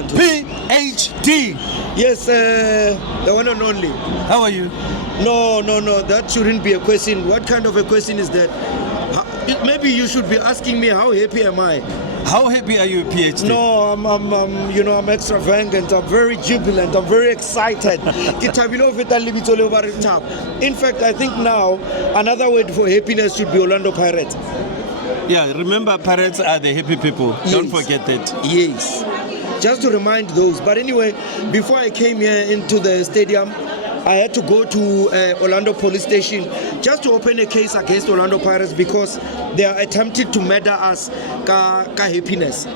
PHD. Yes, the one and only. How are you? No, that shouldn't be a question. What kind of a question is that? Maybe you should be asking me how happy am I? How happy are you, PHD? No, I'm extravagant. I'm very jubilant. I'm very excited. In fact, I think now another word for happiness should be Orlando Pirates. Yeah, remember Pirates are the happy people. Yes. Don't forget that. Yes. Just to remind those. But anyway, before I came here into the stadium, I had to go to Orlando police station just to open a case against Orlando Pirates because they are attempting to murder us ka happiness.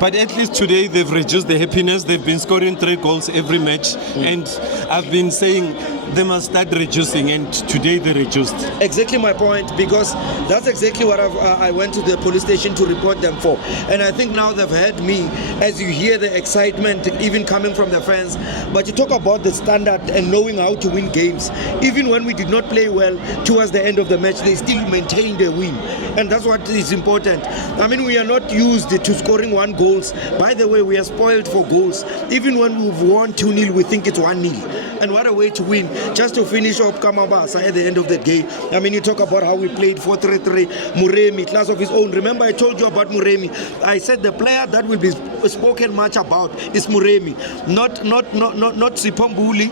But at least today they've reduced the happiness. They've been scoring 3 goals every match. And I've been saying they must start reducing, and today they reduced. Exactly my point, because that's exactly what I went to the police station to report them for. And I think now they've heard me, as you hear the excitement even coming from the fans. But you talk about the standard and knowing how to win games. Even when we did not play well towards the end of the match, they still maintained the win. And that's what is important. I mean, we are not used to scoring 1 goal. By the way, we are spoiled for goals. Even when we've won 2-0, we think it's 1-0. And what a way to win. Just to finish up Kamabasa at the end of the game. I mean, you talk about how we played 4-3-3. Muremi, class of his own. Remember, I told you about Muremi. I said the player that will be spoken much about is Muremi. Not Sipombuli,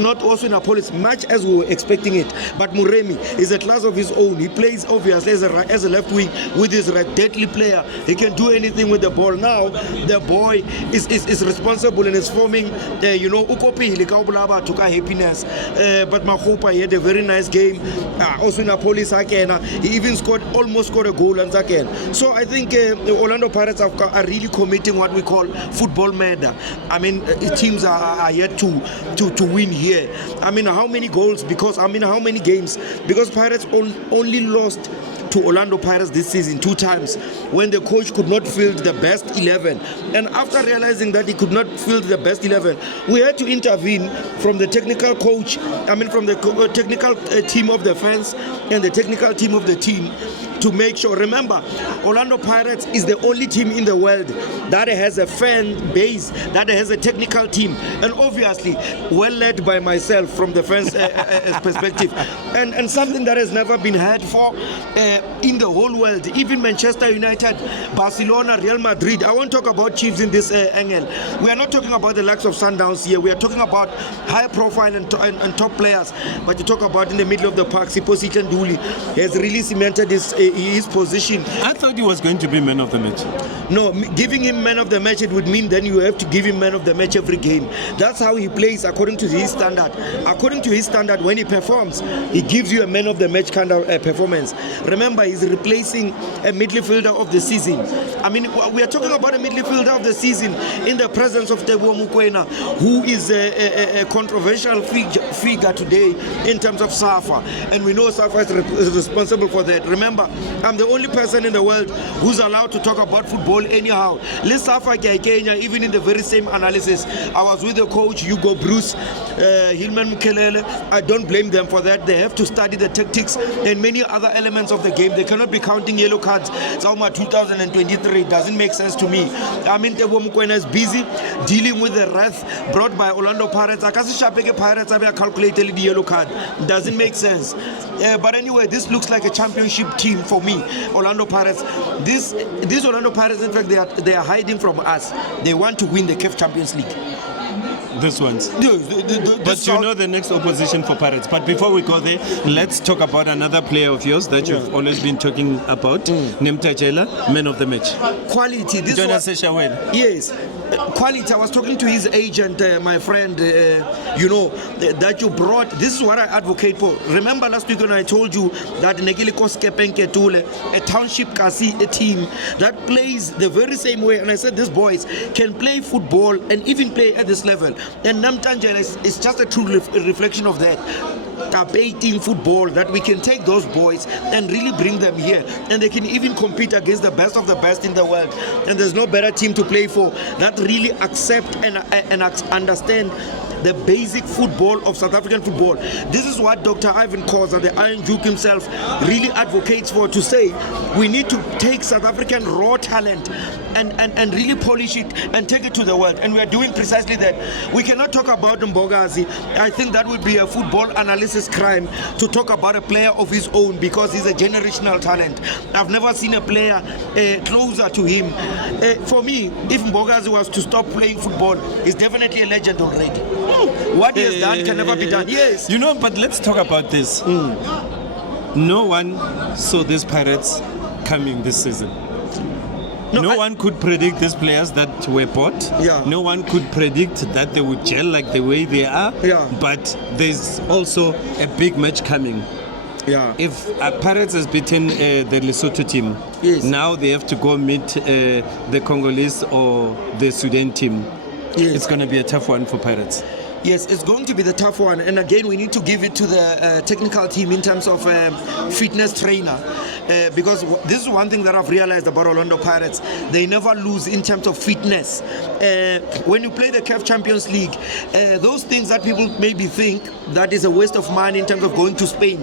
not also in Police, much as we were expecting it. But Muremi is a class of his own. He plays obviously as a left wing with his deadly player. He can do anything with the ball. Now the boy is responsible and is forming, Ukopili Kaubulaba took a happiness. But Mahopa, he had a very nice game. Also in a police again. He even almost scored a goal and again. So I think the Orlando Pirates are really committing what we call football murder. I mean, teams are yet to win here. I mean, how many goals? How many games? Because Pirates only lost to Orlando Pirates this season 2 times when the coach could not field the best 11. And after realizing that he could not field the best 11, we had to intervene from the technical coach, from the technical team of the fans and the technical team of the team to make sure. Remember, Orlando Pirates is the only team in the world that has a fan base, that has a technical team, and obviously well led by myself from the fans' perspective, and something that has never been heard for in the whole world. Even Manchester United, Barcelona, Real Madrid. I won't talk about Chiefs in this angle. We are not talking about the likes of Sundowns here. We are talking about high profile and top players. But you talk about in the middle of the park, Siposi Nduli has really cemented his position. I thought he was going to be man of the match. No, giving him man of the match, it would mean then you have to give him man of the match every game. That's how he plays according to his standard. According to his standard, when he performs, he gives you a man of the match kind of performance. Remember, he's replacing a midfielder of the season. I mean, we are talking about a midfielder of the season in the presence of Teboho Mokoena, who is a controversial figure today in terms of Safa. And we know Safa is responsible for that. Remember, I'm the only person in the world who's allowed to talk about football anyhow. Let's Safa Kenya, even in the very same analysis. I was with the coach, Hugo Bruce, Hilman Mukelele. I don't blame them for that. They have to study the tactics and many other elements of the game. They cannot be counting yellow cards. Sauma 2023 doesn't make sense to me. I mean, Teboho Mokoena is busy dealing with the wrath brought by Orlando Pirates. Akasi Pirates have calculated the yellow card. Doesn't make sense. But anyway, this looks like a championship team for me, Orlando Pirates. These Orlando Pirates, in fact, they are hiding from us. They want to win the CAF Champions League. This one's. But you know the next opposition for Pirates. But before we go there, let's talk about another player of yours that you've always been talking about, Nemta Jela, man of the match. Quality. Yes. Quality. I was talking to his agent, my friend, that you brought. This is what I advocate for. Remember last week when I told you that Negiliko Skepenke Tule, a township Kasi, a team that plays the very same way. And I said these boys can play football and even play at this level. And Namtanja is just a true reflection of that. Debating football, that we can take those boys and really bring them here, and they can even compete against the best of the best in the world. And there's no better team to play for that really accept and understand the basic football of South African football. This is what Dr. Ivan Khoza, the Iron Duke himself, really advocates for, to say we need to take South African raw talent and really polish it and take it to the world. And we are doing precisely that. We cannot talk about Mbogazi. I think that would be a football analysis crime to talk about a player of his own because he's a generational talent. I've never seen a player closer to him. For me, if Mbogazi was to stop playing football, he's definitely a legend already. What he has done can never be done. Yes. You know, but let's talk about this. No one saw these Pirates coming this season. No one could predict these players that were bought. Yeah. No one could predict that they would gel like the way they are. Yeah. But there's also a big match coming. Yeah. If Pirates has beaten the Lesotho team, yes, now they have to go meet the Congolese or the Sudan team. Yes. It's going to be a tough one for Pirates. Yes, it's going to be the tough one. And again, we need to give it to the technical team in terms of fitness trainer. Because this is one thing that I've realized about Orlando Pirates. They never lose in terms of fitness. When you play the CAF Champions League, those things that people maybe think that is a waste of money in terms of going to Spain,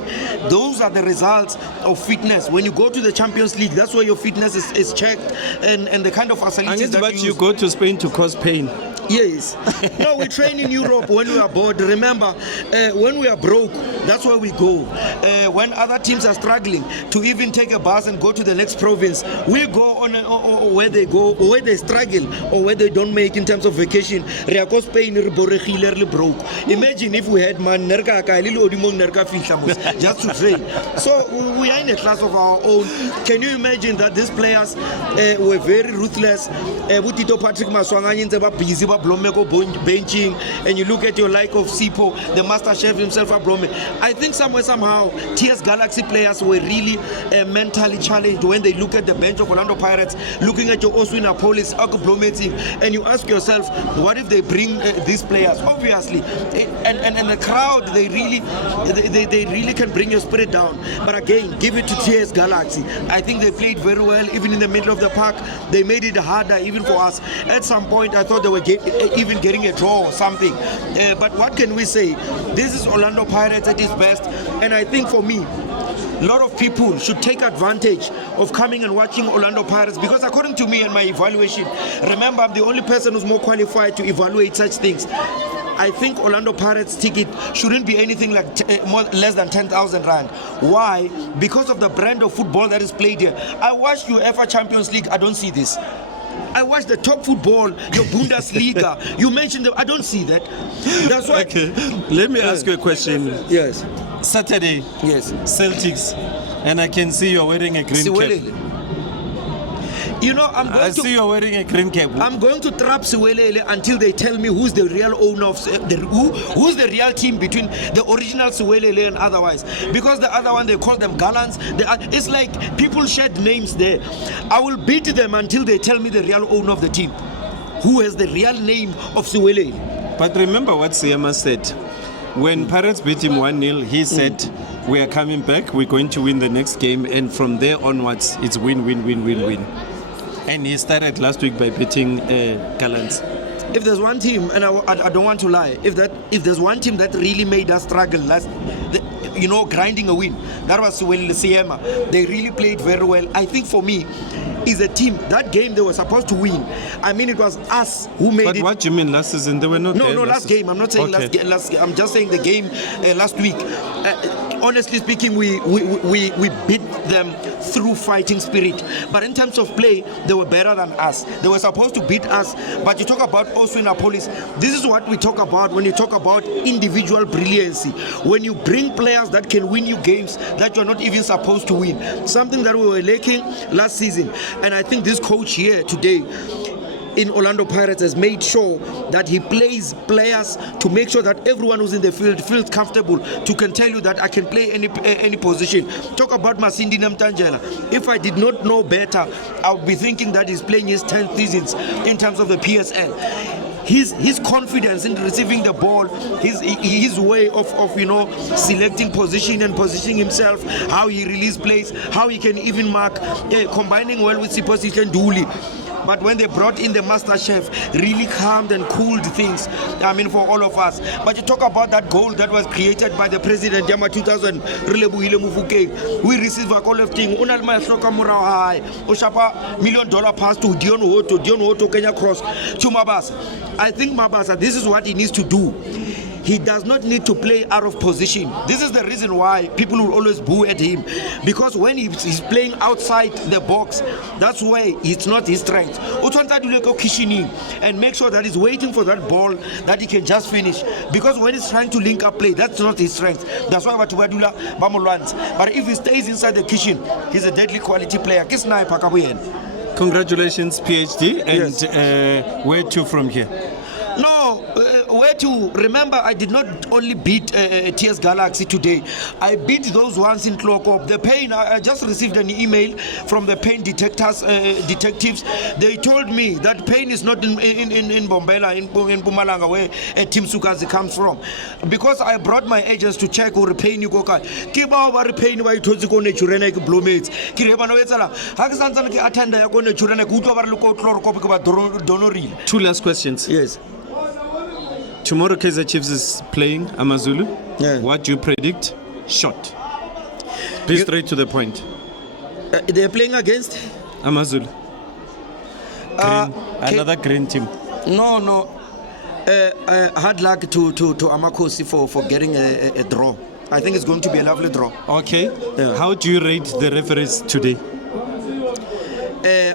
those are the results of fitness. When you go to the Champions League, that's where your fitness is checked and the kind of facilities that you go to Spain to cause pain. Yes. No, we train in Europe when we are bored. Remember, when we are broke, that's where we go. When other teams are struggling to even take a bus and go to the next province, we go on where they go, or where they struggle, or where they don't make in terms of vacation. Just if we had man just to train. So we are in a class of our own. Can you imagine that these players were very ruthless? Patrick Maswanga busy benching, and you look at your like of Sipo, the master chef himself, I think somehow TS Galaxy players were really mentally challenged when they look at the bench of Orlando Pirates, looking at your Oswina Police, and you ask yourself, what if they bring these players? Obviously, and the crowd, they really can bring your spirit down. But again, give it to TS Galaxy. I think they played very well, even in the middle of the park. They made it harder even for us. At some point, I thought they were even getting a draw or something. But what can we say? This is Orlando Pirates at its best. And I think for me, a lot of people should take advantage of coming and watching Orlando Pirates, because according to me and my evaluation, remember, I'm the only person who's more qualified to evaluate such things. I think Orlando Pirates ticket shouldn't be anything like less than 10,000 rand. Why? Because of the brand of football that is played here. I watched UEFA Champions League. I don't see this. I watch the top football, your Bundesliga. You mentioned them. I don't see that. That's why. Okay. Let me ask you a question. Yes. Saturday. Yes. Celtics, and I can see you're wearing a green cap. You know, I see you're wearing a green cap. I'm going to trap Siwelele until they tell me who's the real owner of who's the real team between the original Siwelele and otherwise. Because the other one, they call them Gallants. It's like people shed names there. I will beat them until they tell me the real owner of the team, who has the real name of Siwelele. But remember what Siyama said. When Pirates beat him 1-0, he said, we are coming back, we're going to win the next game, and from there onwards, it's win, win, win, win, win. And he started last week by beating Gallants. If there's one team, and I don't want to lie, if there's one team that really made us struggle grinding a win, that was Siyama. They really played very well. I think for me, is a team, that game they were supposed to win. I mean, it was us who made it. But what do you mean last season? They were not there. No, last game. I'm not saying last game. I'm just saying the game last week. Honestly speaking, we beat them through fighting spirit. But in terms of play, they were better than us. They were supposed to beat us. But you talk about Oswina Police. This is what we talk about when you talk about individual brilliancy. When you bring players that can win you games that you're not even supposed to win. Something that we were lacking last season. And I think this coach here today in Orlando Pirates has made sure that he plays players to make sure that everyone who's in the field feels comfortable to can tell you that I can play any position. Talk about Masindi Namtanjela. If I did not know better, I would be thinking that he's playing his 10th seasons in terms of the PSL. His confidence in receiving the ball, his way of selecting position and positioning himself, how he releases plays, how he can even mark, combining well with Siposition Dooley. but when they brought in the master chef, really calmed and cooled things, I mean, for all of us. But you talk about that goal that was created by the president, Yama 2000, Mafokate. We received a call of thing, Unalma Shoka Murahai, Oshapa $1 million pass to Dion Woto, Kenya Cross, to Mabasa. I think Mabasa, this is what he needs to do. He does not need to play out of position. This is the reason why people will always boo at him. Because when he's playing outside the box, that's why it's not his strength. And make sure that he's waiting for that ball that he can just finish. Because when he's trying to link up play, that's not his strength. That's why Batubadula Bamolans. But if he stays inside the kitchen, he's a deadly quality player. Congratulations, PhD. And Yes. Where to from here? No, where to? Remember, I did not only beat TS Galaxy today. I beat those ones in Kloko. The pain, I just received an email from the pain detectives. They told me that pain is not in Bombela, in Pumalanga, where Team Sukazi comes from. Because I brought my agents to check who pain you go. Kiba over pain why told you go naturene blomates. Kirebano Wetsala. Hakasansan attend the go naturene good over look out Donori. 2 last questions. Yes. Tomorrow Kaizer Chiefs is playing AmaZulu. Yeah. What do you predict? Shot. Be straight to the point. They're playing against AmaZulu. Another green team. No. Hard luck to Amakosi for getting a draw. I think it's going to be a lovely draw. Okay. Yeah. How do you rate the referees today?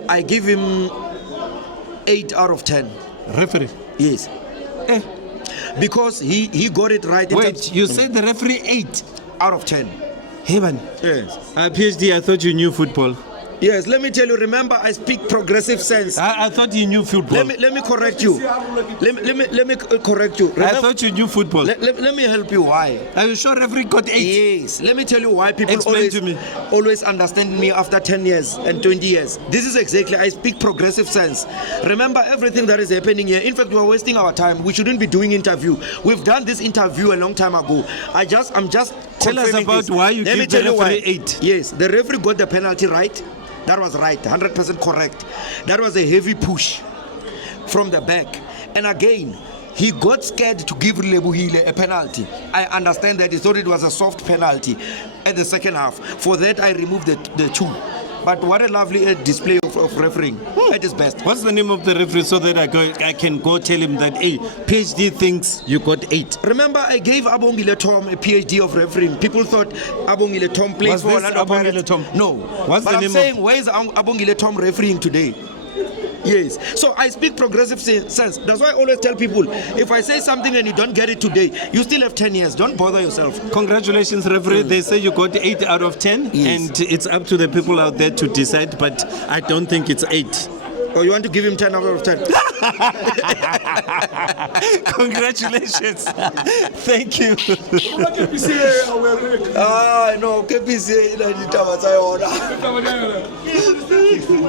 I give him 8 out of 10. Referee? Yes. Because he got it right. Wait, you said the referee 8 out of 10. Heaven. Yes. PhD, I thought you knew football. Yes, let me tell you, remember I speak progressive sense. I thought you knew football. Let me correct you. Let me correct you. I thought you knew football. Let me help you why. Are you sure referee got 8? Yes. Let me tell you why people Explain to me. always understand me after 10 years and 20 years. This is exactly, I speak progressive sense. Remember everything that is happening here. In fact, we are wasting our time. We shouldn't be doing interview. We've done this interview a long time ago. I'm just Tell us about this. why you Let me give the tell you why. referee 8. Yes, the referee got the penalty right. That was right, 100% correct. That was a heavy push from the back. And again, he got scared to give Lebuhile a penalty. I understand that he thought it was a soft penalty at the second half. For that, I removed the 2. But what a lovely display of refereeing at his best. What's the name of the referee so that I can go tell him that, hey, PhD thinks you got 8? Remember, I gave Abongile Tom a PhD of refereeing. People thought Abongile Tom plays for Orlando Pirates. Tom? No. What's but the I'm name saying, where is Abongile Tom refereeing today? Yes. So I speak progressive sense. That's why I always tell people, if I say something and you don't get it today, you still have 10 years. Don't bother yourself. Congratulations, referee. They say you got 8 out of 10, Yes. and it's up to the people out there to decide, but I don't think it's 8. Or you want to give him 10 out of 10? Congratulations. Thank you. No, KPC.